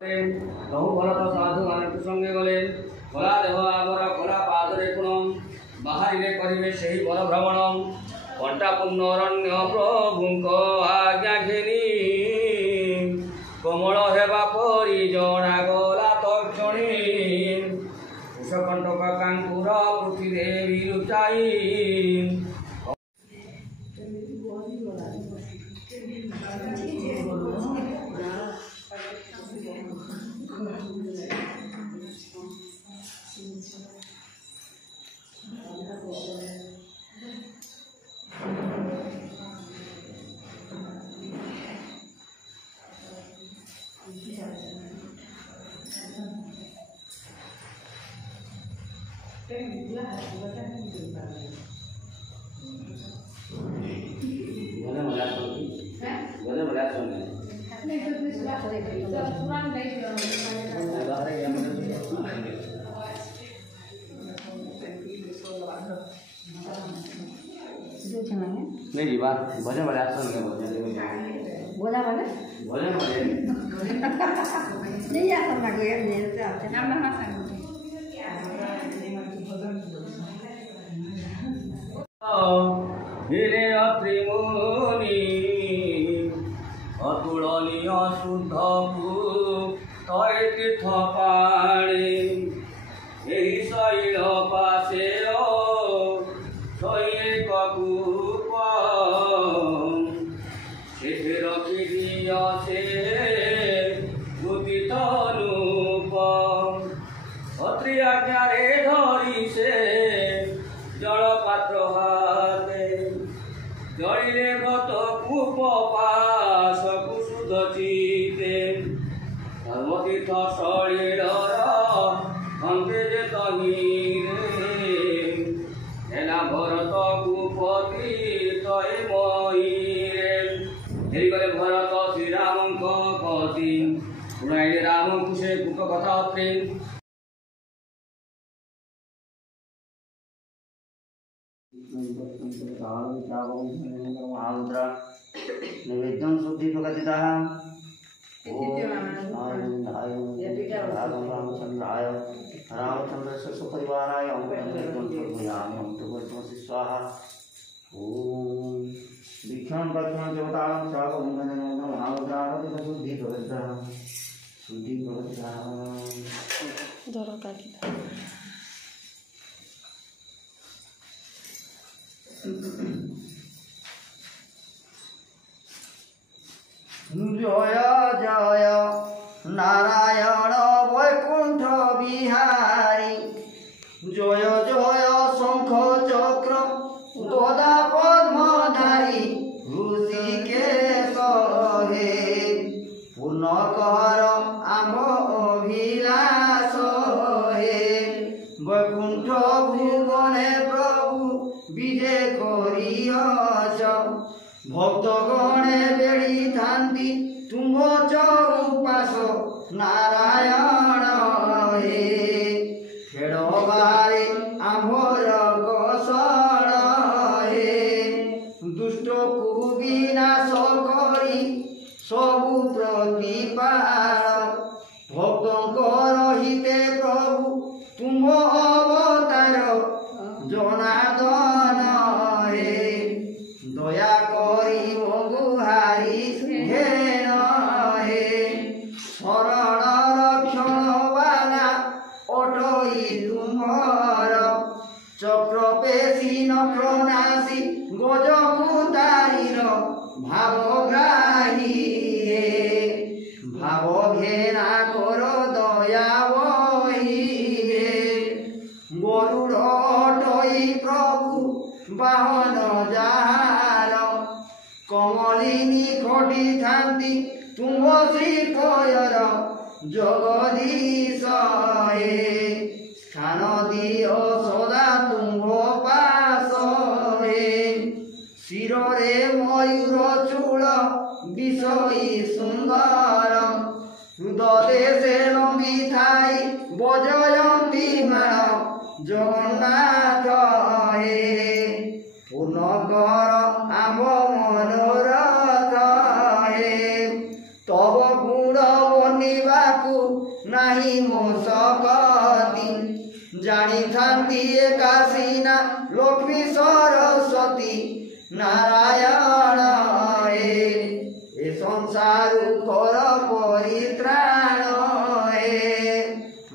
बहु भरत साधु मानक संगे गले कला देह आगर कला पादरे गुणम बाहरी करेंगे से ही बर भ्रमण कंटा पुण्यरण्य प्रभु आज्ञा घेनी कमल हेबा परी जना गला तक्षणी कुशकंटक कांकुर पृथ्वी देवी लुचाई नहीं जी बात भजन वाले आसन बोला वाले भजन वाले नहीं आसन ना कोई नहीं तो आप नाम ना हीरे अत्रिमुनि अतुलनीय शुद्ध तरे तीर्थ पाणी यही शैल पासे शैले कूप से रखी दिया से मुदित रूप अत्रि आज्ञारे धरी से जल पात्र हाते जड़े गत कूप पास कुसुद चिते सर्वतीर्थ शरीर अंगे जे तहीरे एना भरत कूपति तय महीरे हेरी गले भरत श्रीराम कथि शुणाइले राम कुशे कूप कथा अत्रे आरुद्रा नैवेद्यं शुद्धि प्रकटितः रामचंद्राय रामचंद्रस्य सुपरिवाराय स्वाहा ओम दीक्षां प्रक्षां देवतां शाकं आरुद्रा शुद्धि प्रकटितः शुद्धि प्रकटितः जय जय नारायण वैकुंठ बिहारी जय जय शंख चक्र गदा पद्मधारी ऋषिकेश हे पूर्णकर आम अभिलाष हे वैकुंठ भुवने प्रभु विजय करियछ भक्तगणे बेड़ी थांती तुम चौपास नारायण हे खेड़बारे आम्भर कौशल हे दुष्ट को विनाश करी सबु प्रतिपाल भक्तों हिते प्रभु तुम अवतार जनार्दन हे दया करी गुहारी घेन हे शरण रक्षण वाला अटई तुमर चक्र पेशी न प्रणाशी गजकुतारीर भावग्राही हे भाव घेना कर दया वही हे गरुड़ अटई प्रभु बाहन जाहार कमलिनी खटी थांती तुम श्रीकयर जगदीश हे स्थान दियो सदा तुम पास हे शिरे मयूर चूल विषयी सुंदर हृदय लंबी थाई बजयंती माण जगन्नाथ हे पूर्णकर आम मनोरथ हे तब गुण बनिबाकु संसारु कर परित्राण हे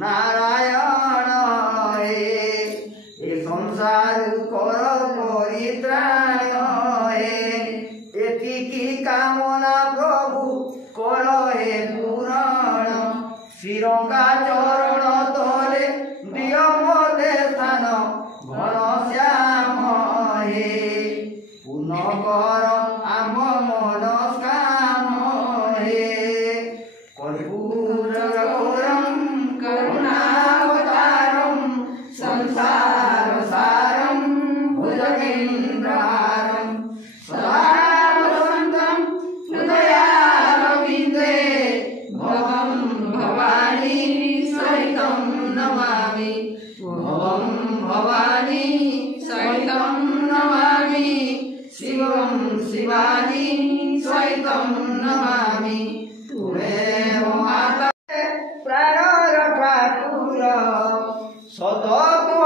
नारायण हे ए संसारु कर परित्राण हे एतिकी कामना प्रभु कर हे पुराण श्रीरंगा चरण तले दिय मते स्थान घन श्याम हे पूर्ण कर आम मनस्काम हे कर्पूरगौरं करुणावतारं संसार सारं भुजगेन्द्रहारं सदा वसन्तं हृदयारविन्दे भवं भवानी सहितं नमामि भवं भवानी सहितं नमामि शिवं शिवानी सहितं नमामि तुमेव माता प्राणर ठाकुर सतत्व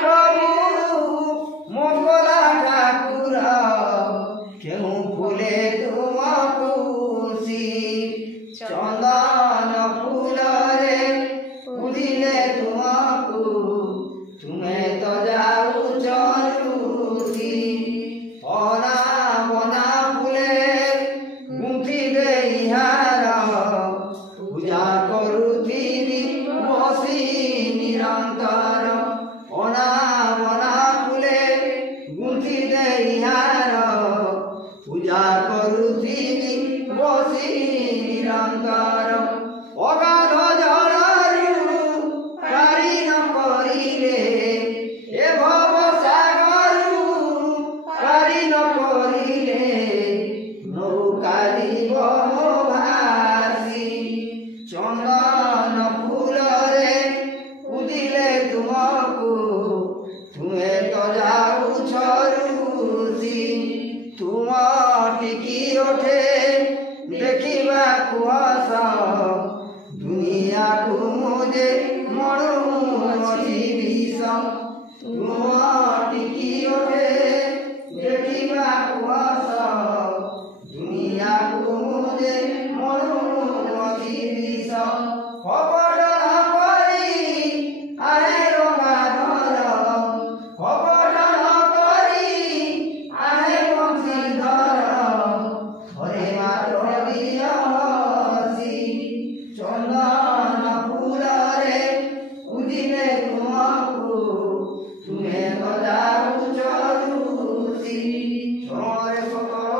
प्रभु मंगला ठाकुर क्यों फूले तुम खुशी चंदन फूल रे उदिले तुमको तुम्हें तो जाऊ चलूसी अना बना फूले गुंथी दे हार पूजा करुथिबी बसी निरंतर अना बना फूले गुंथी दे हार पूजा करुथिबी बसी निरंतर अगाध जलरू पारी न करिले ए भव सागरू पारी न करिले नौकाली बहो भासी चंदन फूल रे उदिले तुमको तुम्हें तो जाऊ छरुसी तुम टिकी उठे देखिबा कुहस दुनिया को मुझे मणुमती विष तुम टिकी उठे देखिबा कुहस दुनिया को मुझे मणुमती विष खबर न करी आहे रमाधर खबर न करी आहे बंशीधर हरे मात्र दियसी चंदन फूल रे उदिले तुमको तुम्हें तो जाऊ चलूसी चरण सकल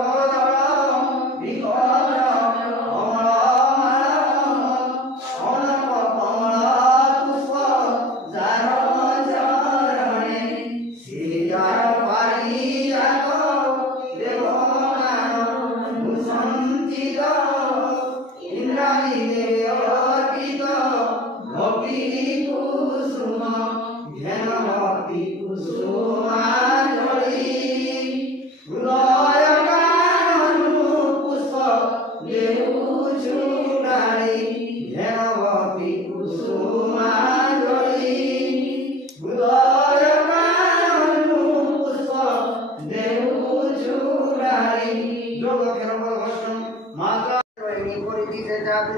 विकल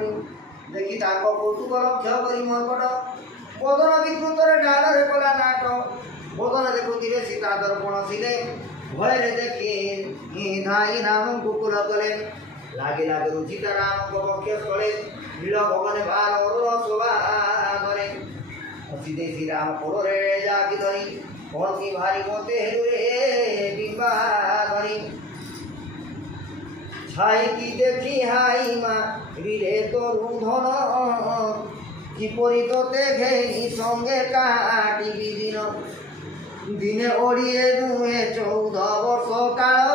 देखी कौतुक लक्ष्य कर मर्कट बदन विकृतर डाल कला नाट बदन देखुवे सीता दर्पण सिले भय देखी धाई राम कुकुल कले लागे लागे रुचिता राम पक्ष स्थले नील भवन बाल शोभा करे हसी दे श्री राम पोरे जाकी धरी कौन भारी मते हेरुरे बिंबा धरी छाई की देखी हाई मा रे तरुण धन किपरि तोते घेई संगे काटिबी दिन दिने ओडिए दुहे 14 वर्ष काल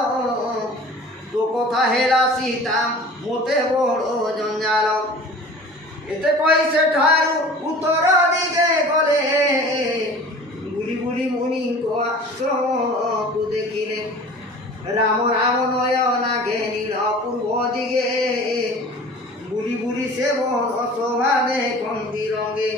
तो कथा हेला सीता मोते बड़ जंजाल एते कई से ठारू उत्तर दिगे गले बुली बुली मुनि को आश्रम को देखिले राम राम नयना घेनिल पूर्व दिगे बुली बुली से बन शोभा दे कंदी रंगे